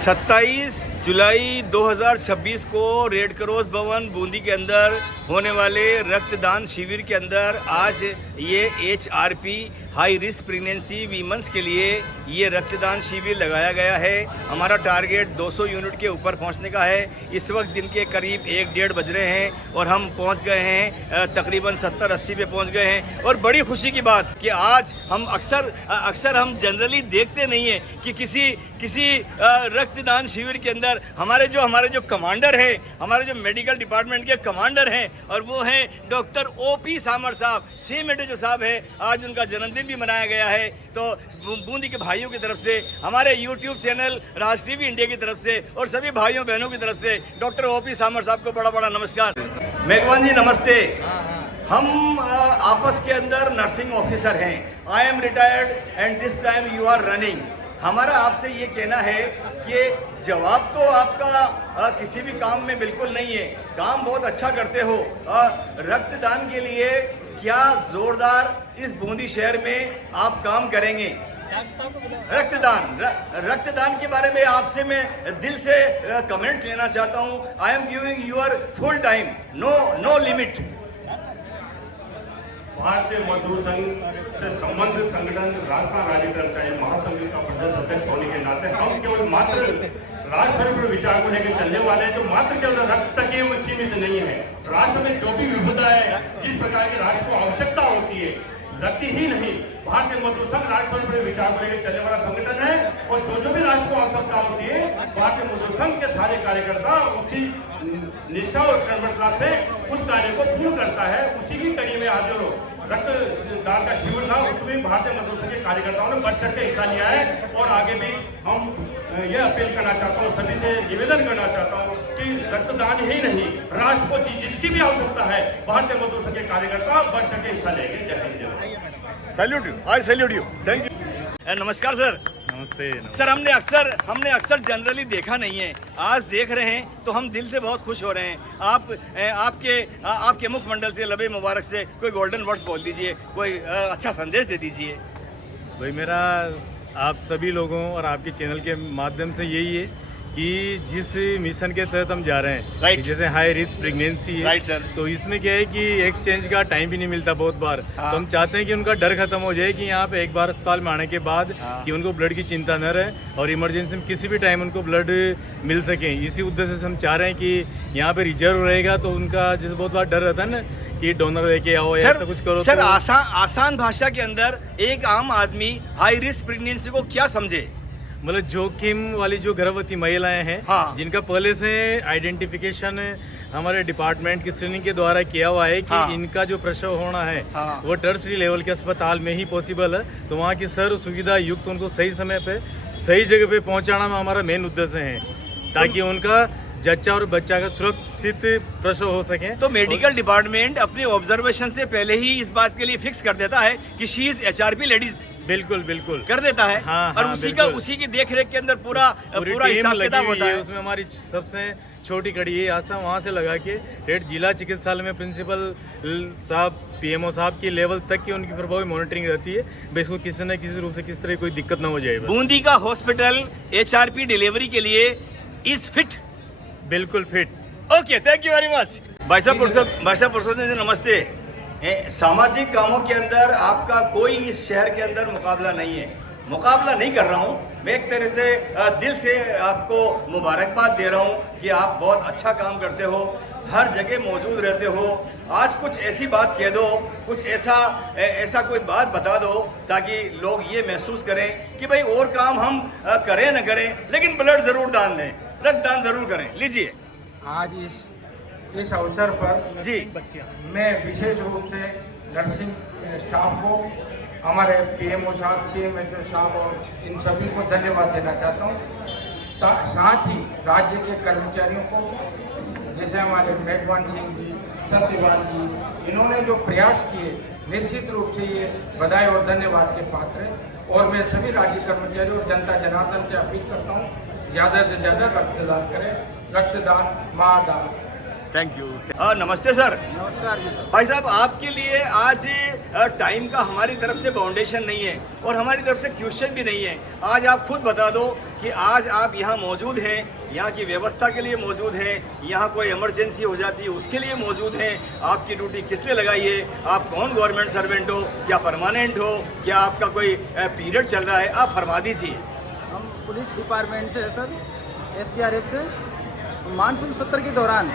27 जुलाई 2026 को red cross भवन बूंदी के अंदर होने वाले रक्तदान शिविर के अंदर आज ये HRP high risk pregnancy women's के लिए ये रक्तदान शिविर लगाया गया है। हमारा टारगेट 200 यूनिट के ऊपर पहुंचने का है। इस वक्त दिन के करीब 1-1:30 बज रहे हैं और हम पहुंच गए हैं, तकरीबन 70-80 पे पहुंच गए हैं। और बड़ी खुशी की बात कि आज हम अक्सर हम जनरली देखते नहीं हैं कि किसी रक्तदान शिविर के अंदर हमारे जो कमांडर हैं, हमारे जो मेडिकल डिपार्टमेंट के कमांडर हैं, और वो हैं डॉक्टर OP सामर साहब, CMED जो साहब है, आज उनका जन्मदिन भी मनाया गया है। तो बूंदी के भाइयों की तरफ से, हमारे YouTube चैनल राज टीवी इंडिया की तरफ से और सभी भाइयों बहनों की तरफ से डॉक्टर OP सामर साहब को बड़ा बड़ा नमस्कार। मेघवान जी नमस्ते। हम आपस के अंदर नर्सिंग ऑफिसर हैं। I am retired and this time you are running. हमारा आपसे ये कहना है कि जवाब तो आपका किसी भी काम में बिल्कुल नहीं है, काम बहुत अच्छा करते हो। रक्तदान के लिए क्या जोरदार इस बूंदी शहर में आप काम करेंगे? रक्तदान के बारे में आपसे मैं दिल से कमेंट लेना चाहता हूं। I am giving your full time, no limit. Bharatiya Mazdoor संघ से संबंधित संगठन राजस्थान राज्य कर्मचारी महासंघ का प्रदेश अध्यक्ष होने के नाते हम केवल मात्र राष्ट्र विचार को लेकर चलने वाले हैं, जो मात्र केवल रक्त तक ही सीमित नहीं है। राष्ट्र में जो भी विविधता है, जिस प्रकार की राष्ट्र को आवश्यकता होती है, रक्त ही नहीं, भारतीय मजदूर संघ राष्ट्र विचार को लेकर चलने वाला संगठन है। और जो भी राष्ट्र को आवश्यकता होती है, भारतीय मजदूर संघ के सारे कार्यकर्ता उसी निष्ठा और कर्मठता से उस कार्य को पूर्ण करता है। उसी की कड़ी में आज जो रक्तदान का शिविर था, उसमें भारतीय मजदूर संघ के कार्यकर्ताओं ने बढ़ चढ़ के हिस्सा लिया है। और आगे भी हम ये अपील करना चाहता हूँ, सभी से निवेदन करना चाहता हूँ कि रक्तदान ही नहीं, राष्ट्र को जिसकी भी आवश्यकता है, भारतीय मजदूर संघ के कार्यकर्ता बढ़ चढ़ के हिस्सा लेंगे। जय Hind. Salute you, I salute you, thank you. नमस्कार सर। नमस्ते। सर, हमने अक्सर जनरली देखा नहीं है, आज देख रहे हैं तो हम दिल से बहुत खुश हो रहे हैं। आपके मुखमंडल से लबे मुबारक से कोई गोल्डन वर्ड्स बोल दीजिए, कोई अच्छा संदेश दे दीजिए। भाई, मेरा आप सभी लोगों और आपके चैनल के माध्यम से यही है कि जिस मिशन के तहत हम जा रहे हैं, राइट, जैसे हाई रिस्क प्रेगनेंसी है, राइट सर, तो इसमें क्या है कि एक्सचेंज का टाइम भी नहीं मिलता बहुत बार। हाँ। तो हम चाहते हैं कि उनका डर खत्म हो जाए कि यहाँ पे एक बार अस्पताल में आने के बाद हाँ। कि उनको ब्लड की चिंता न रहे और इमरजेंसी में किसी भी टाइम उनको ब्लड मिल सके। इसी उद्देश्य से हम चाह रहे हैं कि यहाँ पे रिजर्व रहेगा, तो उनका जैसे बहुत बार डर रहता है ना कि डोनर लेके आओ या ऐसा कुछ करो। सर, तो आसान भाषा के अंदर एक आम आदमी हाई रिस्क प्रेगनेंसी को क्या समझे? मतलब जोखिम वाली जो गर्भवती महिलाएं हैं, हाँ। जिनका पहले से आइडेंटिफिकेशन हमारे डिपार्टमेंट की स्क्रीनिंग के द्वारा किया हुआ है कि हाँ। इनका जो प्रसव होना है, हाँ। वो टर्सरी लेवल के अस्पताल में ही पॉसिबल है, तो वहाँ की सर्व सुविधा युक्त उनको सही समय पे सही जगह पे पहुँचाना में हमारा मेन उद्देश्य है, ताकि उनका जच्चा और बच्चा का सुरक्षित प्रसव हो सके। तो मेडिकल डिपार्टमेंट अपने ऑब्जर्वेशन से पहले ही इस बात के लिए फिक्स कर देता है कि शी इज HRP लेडीज, बिल्कुल बिल्कुल कर देता है। हाँ, और हाँ, उसी की देख रेख के अंदर पूरा हिसाब किताब होता है। उसमें हमारी सबसे छोटी कड़ी है, आशा वहाँ से लगा के रेड जिला चिकित्सालय में प्रिंसिपल साहब, PMO साहब की लेवल तक की उनकी प्रभावी मॉनिटरिंग रहती है। बस को किसी न किसी रूप से किस तरह कोई दिक्कत ना हो जाए। बूंदी का हॉस्पिटल HRP डिलीवरी के लिए इज फिट, बिल्कुल fit. Okay, thank you very much. भाई साहब पुरुषोत्तम जी नमस्ते। सामाजिक कामों के अंदर आपका कोई इस शहर के अंदर मुकाबला नहीं है। मुकाबला नहीं कर रहा हूँ मैं, एक तरह से दिल से आपको मुबारकबाद दे रहा हूँ कि आप बहुत अच्छा काम करते हो, हर जगह मौजूद रहते हो। आज कुछ ऐसी बात कह दो, कुछ ऐसा कोई बात बता दो, ताकि लोग ये महसूस करें कि भाई और काम हम करें न करें, लेकिन ब्लड जरूर दान दें, रक्तदान जरूर करें। लीजिए। आज इस अवसर पर जी, मैं विशेष रूप से नर्सिंग स्टाफ को, हमारे PMO साहब, CMHO साहब और इन सभी को धन्यवाद देना चाहता हूँ। साथ ही राज्य के कर्मचारियों को, जैसे हमारे मेघवान सिंह जी, सत्यवान जी, इन्होंने जो प्रयास किए, निश्चित रूप से ये बधाई और धन्यवाद के पात्र हैं। और मैं सभी राज्य कर्मचारी और जनता जनार्दन से अपील करता हूँ, ज़्यादा से ज़्यादा रक्तदान करें। रक्तदान महादान। Thank you. नमस्ते सर। नमस्कार जी सर। भाई साहब, आपके लिए आज टाइम का हमारी तरफ से बाउंडेशन नहीं है और हमारी तरफ से क्वेश्चन भी नहीं है। आज आप खुद बता दो कि आज आप यहाँ मौजूद हैं, यहाँ की व्यवस्था के लिए मौजूद हैं, यहाँ कोई इमरजेंसी हो जाती है उसके लिए मौजूद हैं। आपकी ड्यूटी किसने लगाई है? आप कौन गवर्नमेंट सर्वेंट हो, क्या परमानेंट हो, क्या आपका कोई पीरियड चल रहा है? आप फरमा दीजिए। हम पुलिस डिपार्टमेंट से है सर, SDRF से। मानसून सत्र के दौरान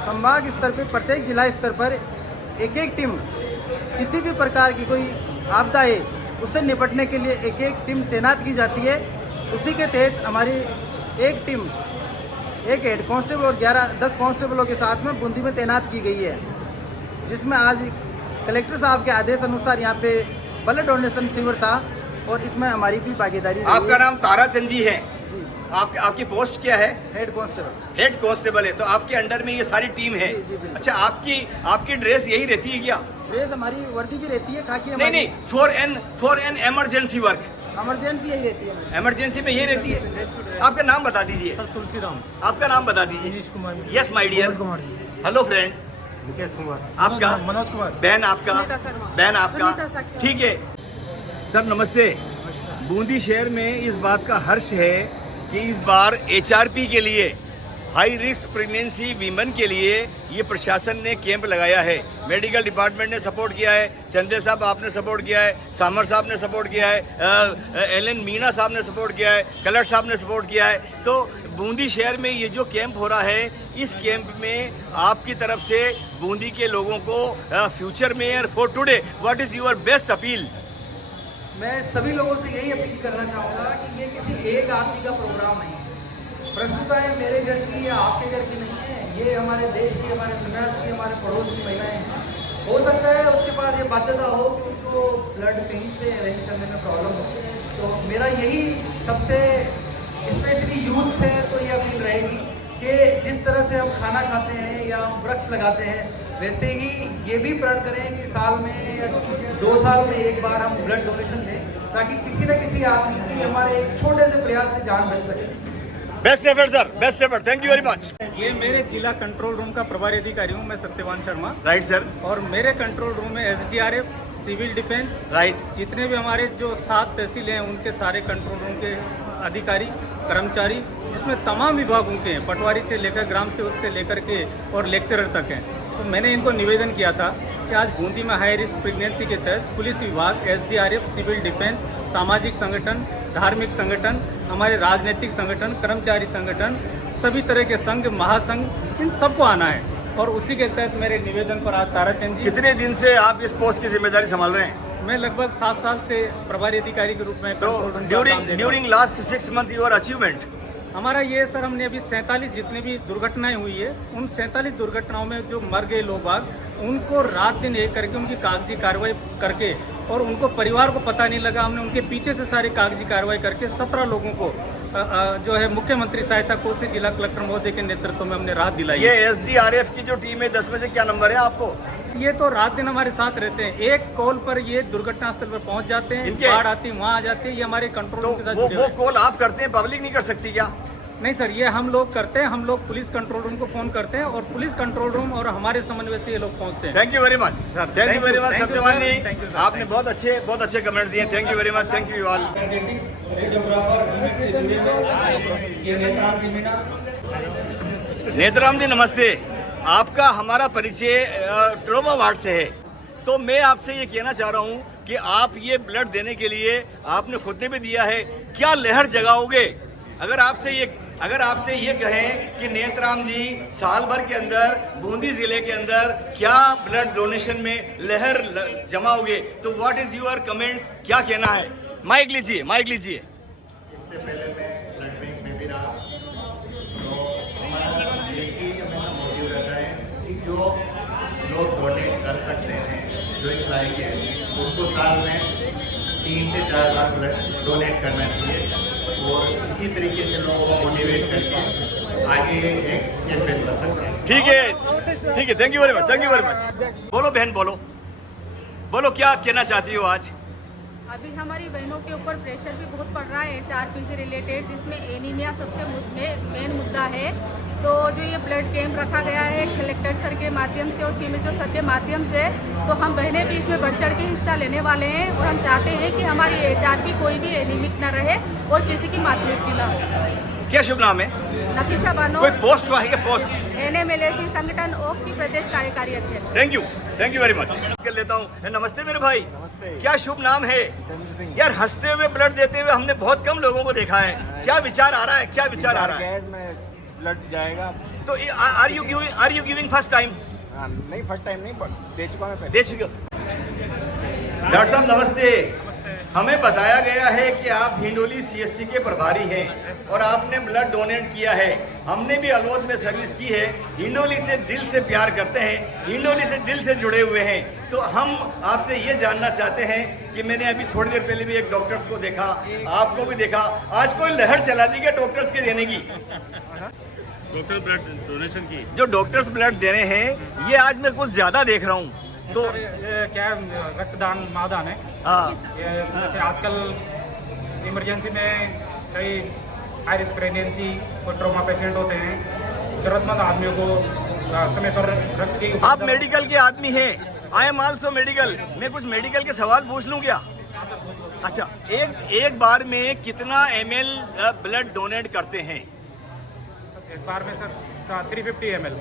संभाग स्तर पे, प्रत्येक जिला स्तर पर एक एक टीम, किसी भी प्रकार की कोई आपदा है उससे निपटने के लिए एक एक टीम तैनात की जाती है। उसी के तहत हमारी एक टीम, एक हेड कांस्टेबल और 10 कांस्टेबलों के साथ में बूंदी में तैनात की गई है, जिसमें आज कलेक्टर साहब के आदेश अनुसार यहाँ पे ब्लड डोनेशन शिविर था और इसमें हमारी भी भागीदारी रही आपका है। नाम ताराचंद जी है। जी, आपकी पोस्ट क्या है? Head constable. हेड कांस्टेबल है, तो आपके अंडर में ये सारी टीम है। जी, जी, बिल्कुल। अच्छा, आपकी ड्रेस यही रहती है क्या? ड्रेस हमारी वर्दी भी रहती है, खाकी नहीं हमारी। नहीं, for an emergency work, emergency यही रहती है हमारी। इमरजेंसी में ये रहती है। आपका नाम बता दीजिए। सर तुलसीराम, आपका नाम बता दीजिए। Dinesh Kumar, yes my dear. Kumar ji, hello friend. Mukesh Kumar, आपका? मनोज कुमार, बहन आपका? सुनीता शर्मा। बहन सुनीता आपका? शर्मा। ठीक है सर, नमस्ते। बूंदी शहर में इस बात का हर्ष है कि इस बार HRP के लिए, हाई रिस्क प्रेगनेंसी वीमेन के लिए, ये प्रशासन ने कैंप लगाया है। मेडिकल डिपार्टमेंट ने सपोर्ट किया है, चंदे साहब आपने सपोर्ट किया है, सामर साहब ने सपोर्ट किया है, एलन मीना साहब ने सपोर्ट किया है, कलर साहब ने सपोर्ट किया है। तो बूंदी शहर में ये जो कैंप हो रहा है, इस कैंप में आपकी तरफ से बूंदी के लोगों को फ्यूचर में और for today what is your best appeal? मैं सभी लोगों से यही अपील करना चाहूँगा कि ये किसी एक आदमी का प्रोग्राम नहीं है। प्रस्तुता है मेरे घर की या आपके घर की नहीं है, ये हमारे देश की, हमारे समाज की, हमारे पड़ोस की महिलाएं हैं। हो सकता है उसके पास ये बाध्यता हो कि उनको ब्लड कहीं से अरेंज करने में प्रॉब्लम हो। तो मेरा यही सबसे, स्पेशली यूथ से तो ये अपील रहेगी कि जिस तरह से हम खाना खाते हैं या हम वृक्ष लगाते हैं, वैसे ही ये भी प्रण करें कि साल में या 2 साल में एक बार हम ब्लड डोनेशन दें, ताकि किसी न किसी आदमी की हमारे एक छोटे से प्रयास से जान बच सके। Best effort sir, best effort, thank you very much. ये मेरे जिला कंट्रोल रूम का प्रभारी अधिकारी हूँ मैं, सत्यवान शर्मा। Right sir. और मेरे कंट्रोल रूम में SDRF, सिविल डिफेंस, राइट, जितने भी हमारे जो 7 तहसील हैं उनके सारे कंट्रोल रूम के अधिकारी, कर्मचारी, जिसमें तमाम विभाग उनके हैं, पटवारी से लेकर ग्राम सेवक से लेकर के और लेक्चरर तक हैं। तो मैंने इनको निवेदन किया था कि आज बूंदी में हाई रिस्क प्रेगनेंसी के तहत पुलिस विभाग, SDRF, सिविल डिफेंस, सामाजिक संगठन, धार्मिक संगठन, हमारे राजनीतिक संगठन, कर्मचारी संगठन, सभी तरह के संघ, महासंघ, इन सबको आना है। और उसी के तहत मेरे निवेदन पर आज ताराचंद जी। कितने दिन से आप इस पोस्ट की जिम्मेदारी संभाल रहे हैं? मैं लगभग 7 साल से प्रभारी अधिकारी के रूप में तो कंट्रोल रूम का काम देख रहा हूं। During last 6 month your achievement? हमारा ये सर, हमने अभी 47 जितने भी दुर्घटनाएं हुई है, उन 47 दुर्घटनाओं में जो मर गए लोग बाग, उनको रात दिन एक करके उनकी कागजी कार्रवाई करके, और उनको परिवार को पता नहीं लगा, हमने उनके पीछे से सारी कागजी कार्रवाई करके 17 लोगों को जो है मुख्यमंत्री सहायता कोष से जिला कलेक्टर महोदय के नेतृत्व में हमने राहत दिलाई। ये SDRF की जो टीम है, 10 में से क्या नंबर है आपको? ये तो रात दिन हमारे साथ रहते हैं, एक कॉल पर ये दुर्घटना स्थल पर पहुंच जाते हैं, इनके- बाढ़ आती है वहाँ आ जाती है, ये हमारे कंट्रोल तो रूम के साथ वो जुड़े हुए हैं। कॉल आप करते हैं, पब्लिक नहीं कर सकती क्या? नहीं सर, ये हम लोग करते हैं, हम लोग पुलिस कंट्रोल रूम को फोन करते हैं और पुलिस कंट्रोल रूम और हमारे समन्वय से ये लोग पहुंचते हैं। Thank you very much sir, thank you very much Satyawan ji, thank you sir, आपने बहुत अच्छे कमेंट्स दिए। Thank you very much, thank you all. Radiographer unit से जुड़े हुए ये नेत्राम जी मीना। नेत्राम जी नमस्ते। आपका हमारा परिचय ट्रोमा वार्ड से है, तो मैं आपसे ये कहना चाह रहा हूँ कि आप ये ब्लड देने के लिए आपने खुद ने भी दिया है, क्या लहर जगाओगे? अगर आपसे ये कहें कि नेत्राम जी साल भर के अंदर बूंदी जिले के अंदर क्या ब्लड डोनेशन में लहर जमाओगे, तो व्हाट इज योर कमेंट्स, क्या कहना है? माइक लीजिए, माइक लीजिए। इससे पहले मैं ब्लड बैंक में भी रहा, तो हमारा एक ही हमेशा मोटिव रहता है कि जो लोग डोनेट कर सकते हैं, जो इस लायक है, उनको साल में 3 से 4 बार ब्लड डोनेट करना चाहिए और इसी तरीके से लोगों को मोटिवेट करके आगे एक कैंपेन बन सकता है। ठीक है, thank you very much, thank you very much. बोलो बहन, बोलो क्या कहना चाहती हो आज? अभी हमारी बहनों के ऊपर प्रेशर भी बहुत पड़ रहा है HRP से रिलेटेड, जिसमें एनीमिया सबसे मेन मुद्दा है। तो जो ये ब्लड कैंप रखा गया है कलेक्टर सर के माध्यम से और सीएमएचओ सर के माध्यम से, तो हम बहनें भी इसमें बढ़ चढ़ के हिस्सा लेने वाले हैं और हम चाहते हैं कि हमारी एचआरपी कोई भी एनीमिक न रहे और किसी की मातृ मृत्यु न हो। क्या शुभ नाम है? नफीसा बानो, कोई पोस्ट है क्या? पोस्ट NMLAC संगठन ऑफ की प्रदेश कार्यकारी अध्यक्ष। Thank you very much. कर लेता हूँ। नमस्ते मेरे भाई। नमस्ते। क्या शुभ नाम है? जितेंद्र सिंह। यार हंसते हुए ब्लड देते हुए हमने बहुत कम लोगों को देखा है। क्या विचार आ रहा है? क्या विचार आ रहा है? गैस में ब्लड जाएगा। तो are you giving first time? नहीं, फर्स्ट टाइम नहीं, दे चुका मैं पहले। दे चुके हो। डॉक्टर साहब नमस्ते। हमें बताया गया है कि आप हिंडोली CSC के प्रभारी हैं और आपने ब्लड डोनेट किया है। हमने भी अलवद में सर्विस की है। हिंडोली से दिल से प्यार करते हैं, हिंडोली से दिल से जुड़े हुए हैं। तो हम आपसे ये जानना चाहते हैं कि मैंने अभी थोड़ी देर पहले भी एक डॉक्टर्स को देखा, आपको भी देखा, आज कोई लहर चला दी क्या डॉक्टर्स के देने की? डॉक्टर ब्लड डोनेशन की जो डॉक्टर्स ब्लड दे रहे हैं ये आज मैं कुछ ज्यादा देख रहा हूँ। तो क्या रक्तदान महादान है। हाँ, जैसे आजकल इमरजेंसी में कई हाई रिस्क प्रेगनेंसी और ट्रॉमा पेशेंट होते हैं, जरूरतमंद आदमियों को समय पर रक्त की आप मेडिकल के आदमी हैं। I am also medical. मैं कुछ मेडिकल के सवाल पूछ लूँ क्या? अच्छा, एक बार में कितना ml ब्लड डोनेट करते हैं? एक बार में सर 350 ml,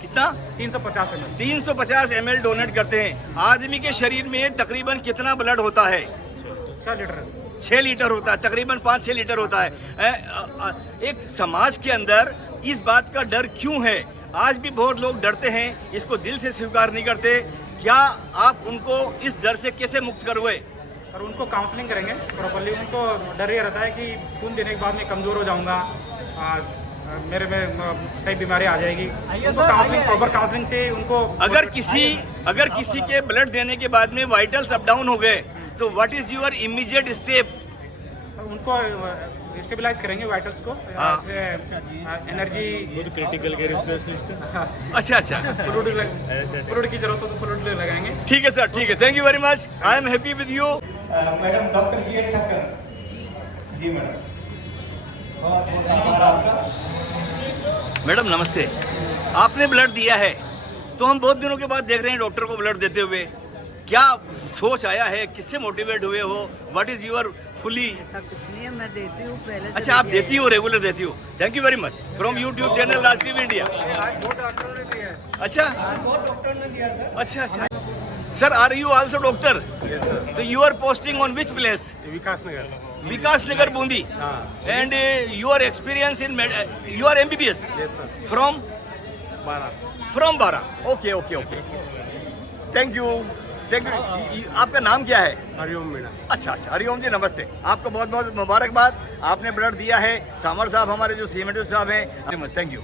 कितना? 350 ml। 350 ml डोनेट करते हैं। आदमी के शरीर में तकरीबन कितना ब्लड होता है? 6 लीटर। 6 लीटर होता है, तकरीबन 5-6 लीटर होता है। एक समाज के अंदर इस बात का डर क्यों है? आज भी बहुत लोग डरते हैं, इसको दिल से स्वीकार नहीं करते। क्या आप उनको इस डर से कैसे मुक्त करोगे? और उनको काउंसलिंग करेंगे प्रॉपर्ली। उनको डर ये रहता है कि खून देने के बाद मैं कमज़ोर हो जाऊंगा, मेरे में कई बीमारी आ जाएगी। उनको काउंसलिंग, प्रॉपर काउंसलिंग से उनको अगर किसी के ब्लड देने के बाद में वाइटल्स अप डाउन हो गए तो what is your immediate step? उनको स्टेबलाइज करेंगे वाइटल्स को। Energy critical care specialist. अच्छा, फ्लूइड की जरूरत हो तो फ्लूइड लगाएंगे। ठीक है सर, ठीक है। Thank you very much. I am happy with you. Madam doctor ji Thakkar ji madam, बहुत बहुत आभार आपका। मैडम नमस्ते। आपने ब्लड दिया है तो हम बहुत दिनों के बाद देख रहे हैं डॉक्टर को ब्लड देते हुए। क्या सोच आया है? किससे मोटिवेट हुए हो? What is your fully? ऐसा कुछ नहीं है, मैं देती हूँ पहले से। अच्छा, आप देती हो, रेगुलर देती हो। Thank you very much from YouTube channel Rajdeep India. अच्छा, बहुत डॉक्टर ने दिया सर। अच्छा। Sir, are you also doctor? Yes sir. तो you are posting on which place? Vikas Nagar. Vikas Nagar Bundi. हाँ। And your experience in you are MBBS yes sir. From 12। Okay. Thank you. आपका नाम क्या है? हरिओम मीणा। अच्छा, हरिओम जी नमस्ते। आपको बहुत बहुत मुबारकबाद। आपने ब्लड दिया है। सामर साहब हमारे जो CMO साहब हैं, थैंक यू।